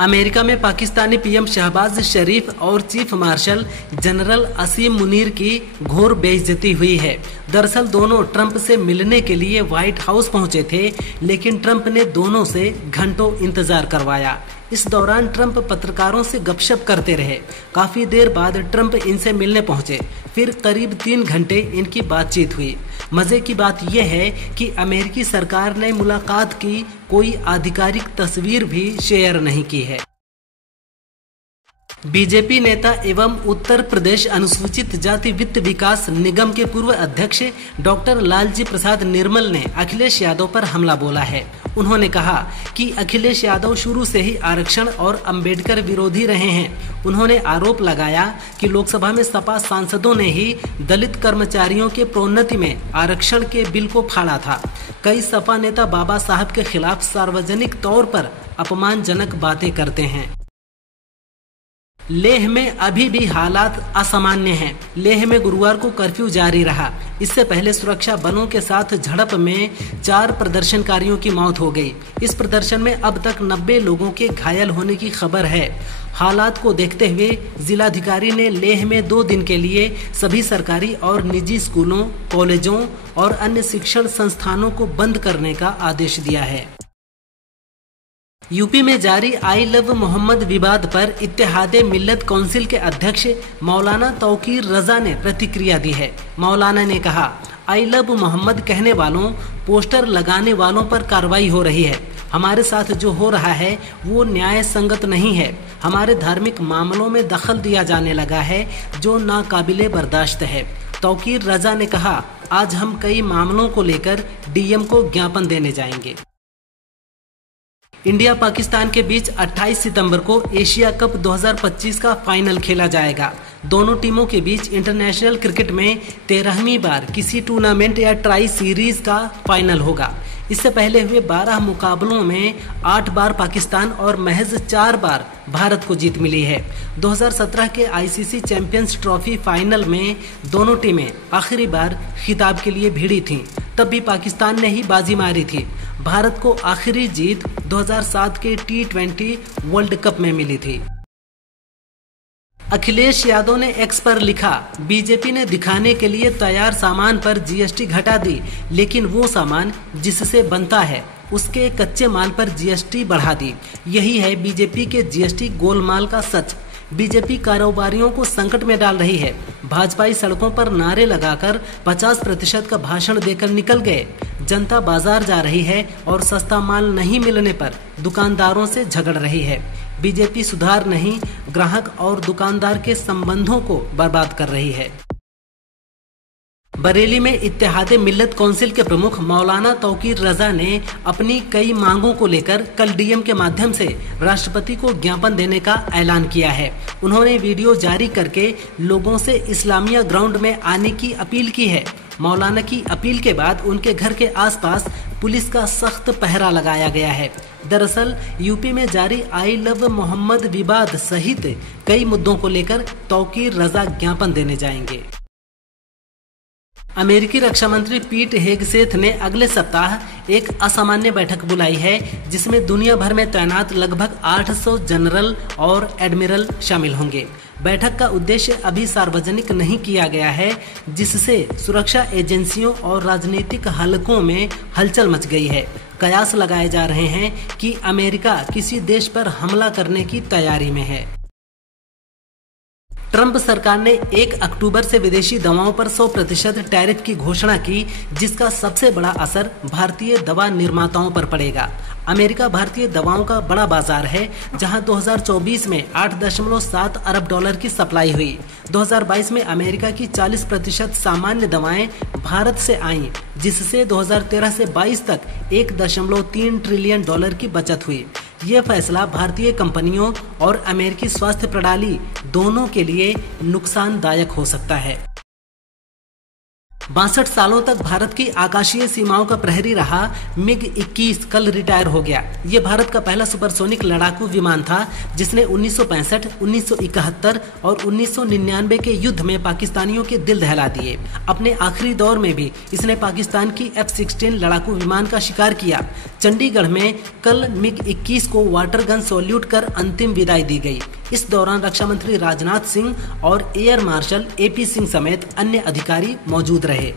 America में Pakistani PM Shahbaz शरीफ और chief marshal general असीम मुनीर की घोर बेइज्जती हुई है। दरअसल दोनों ट्रंप से मिलने के लिए व्हाइट हाउस पहुंचे थे, लेकिन ट्रंप ने दोनों से घंटों इंतजार करवाया। इस दौरान ट्रंप पत्रकारों से गपशप करते रहे। काफी देर बाद ट्रंप इनसे मिलने पहुंचे, फिर करीब 3 घंटे इनकी बातचीत हुई। मजे की बात यह है कि अमेरिकी सरकार ने मुलाकात की कोई आधिकारिक तस्वीर भी शेयर नहीं की है। बीजेपी नेता एवं उत्तर प्रदेश अनुसूचित जाति वित्त विकास निगम के पूर्व अध्यक्ष डॉक्टर लालजी प्रसाद निर्मल ने अखिलेश यादव पर हमला बोला है। उन्होंने कहा कि अखिलेश यादव शुरू से ही आरक्षण और अंबेडकर विरोधी रहे हैं। उन्होंने आरोप लगाया कि लोकसभा में सपा सांसदों ने ही दलित कर्मचारियों के प्रोन्नति में आरक्षण के बिल को फाड़ा था। कई सपा नेता बाबा साहब के खिलाफ सार्वजनिक तौर पर अपमानजनक बातें करते हैं। लेह में अभी भी हालात असामान्य हैं। लेह में गुरुवार को कर्फ्यू जारी रहा। इससे पहले सुरक्षा बलों के साथ झड़प में 4 प्रदर्शनकारियों की मौत हो गई। इस प्रदर्शन में अब तक 90 लोगों के घायल होने की खबर है। हालात को देखते हुए जिलाधिकारी ने लेह में 2 दिन के लिए सभी सरकारी और निजी स्कूलों, कॉलेजों और अन्य शिक्षण संस्थानों को बंद करने का आदेश दिया है। यूपी में जारी आई लव मोहम्मद विवाद पर इत्तेहादे मिल्लत काउंसिल के अध्यक्ष मौलाना तौकीर रजा ने प्रतिक्रिया दी है। मौलाना ने कहा, आई लव मोहम्मद कहने वालों, पोस्टर लगाने वालों पर कार्रवाई हो रही है। हमारे साथ जो हो रहा है वो न्याय संगत नहीं है। हमारे धार्मिक मामलों में दखल दिया जाने लगा है जो नाकाबिले बर्दाश्त है। तौकीर रजा ने कहा, आज हम कई मामलों को लेकर डीएम को ज्ञापन देने जाएंगे। इंडिया पाकिस्तान के बीच 28 सितंबर को एशिया कप 2025 का फाइनल खेला जाएगा। दोनों टीमों के बीच इंटरनेशनल क्रिकेट में 13वीं बार किसी टूर्नामेंट या ट्राई सीरीज का फाइनल होगा। इससे पहले हुए 12 मुकाबलों में 8 बार पाकिस्तान और महज 4 बार भारत को जीत मिली है। 2017 के आईसीसी चैंपियंस ट्रॉफी फाइनल में दोनों टीमें आखिरी बार खिताब के लिए भिड़ी थीं। तब भी पाकिस्तान ने ही बाजी मारी थी। भारत को आखिरी जीत 2007 के T20 वर्ल्ड कप में मिली थी। अखिलेश यादव ने एक्स पर लिखा, बीजेपी ने दिखाने के लिए तैयार सामान पर जीएसटी घटा दी, लेकिन वो सामान जिससे बनता है उसके कच्चे माल पर जीएसटी बढ़ा दी। यही है बीजेपी के जीएसटी गोलमाल का सच। बीजेपी कारोबारियों को संकट में डाल रही है। भाजपाई सड़कों पर नारे लगाकर 50% का भाषण देकर निकल गए। जनता बाजार जा रही है और सस्ता माल नहीं मिलने पर दुकानदारों से झगड़ रही है। बीजेपी सुधार नहीं, ग्राहक और दुकानदार के संबंधों को बर्बाद कर रही है। बरेली में इत्तेहादे मिल्लत काउंसिल के प्रमुख मौलाना तौकीर रजा ने अपनी कई मांगों को लेकर कल डीएम के माध्यम से राष्ट्रपति को ज्ञापन देने का ऐलान किया है। उन्होंने वीडियो जारी करके लोगों से इस्लामिया ग्राउंड में आने की अपील की है। मौलाना की अपील के बाद उनके घर के आसपास पुलिस का सख्त पहरा लगाया गया है। दरअसल यूपी में जारी आई लव मोहम्मद विवाद सहित कई मुद्दों को लेकर तौकीर रजा ज्ञापन देने जाएंगे। अमेरिकी रक्षा मंत्री पीट हेगसेथ ने अगले सप्ताह एक असामान्य बैठक बुलाई है, जिसमें दुनिया भर में तैनात लगभग 800 जनरल और एडमिरल शामिल होंगे। बैठक का उद्देश्य अभी सार्वजनिक नहीं किया गया है, जिससे सुरक्षा एजेंसियों और राजनीतिक हलकों में हलचल मच गई है। कयास लगाए जा रहे हैं कि अमेरिका किसी देश पर हमला करने की तैयारी में है। ट्रंप सरकार ने 1 अक्टूबर से विदेशी दवाओं पर 100% टैरिफ की घोषणा की, जिसका सबसे बड़ा असर भारतीय दवा निर्माताओं पर पड़ेगा। अमेरिका भारतीय दवाओं का बड़ा बाजार है, जहां 2024 में 8.7 अरब डॉलर की सप्लाई हुई। 2022 में अमेरिका की 40% सामान्य दवाएं भारत से आईं, जिससे 2013 से 22 तक 1.3 ट्रिलियन डॉलर की बचत हुई। ये फैसला भारतीय कंपनियों और अमेरिकी स्वास्थ्य प्रणाली दोनों के लिए नुकसानदायक हो सकता है। 62 सालों तक भारत की आकाशीय सीमाओं का प्रहरी रहा MiG-21 कल रिटायर हो गया। ये भारत का पहला सुपरसोनिक लड़ाकू विमान था जिसने 1965, 1971 और 1999 के युद्ध में पाकिस्तानियों के दिल दहला दिए। अपने आखिरी दौर में भी इसने पाकिस्तान की F-16 लड़ाकू विमान का शिकार किया। चंडीगढ़ में कल MiG-21 को वाटर गन सॉल्यूट कर अंतिम विदाई दी गई। इस दौरान रक्षा मंत्री राजनाथ सिंह और एयर मार्शल AP सिंह समेत अन्य अधिकारी मौजूद रहे।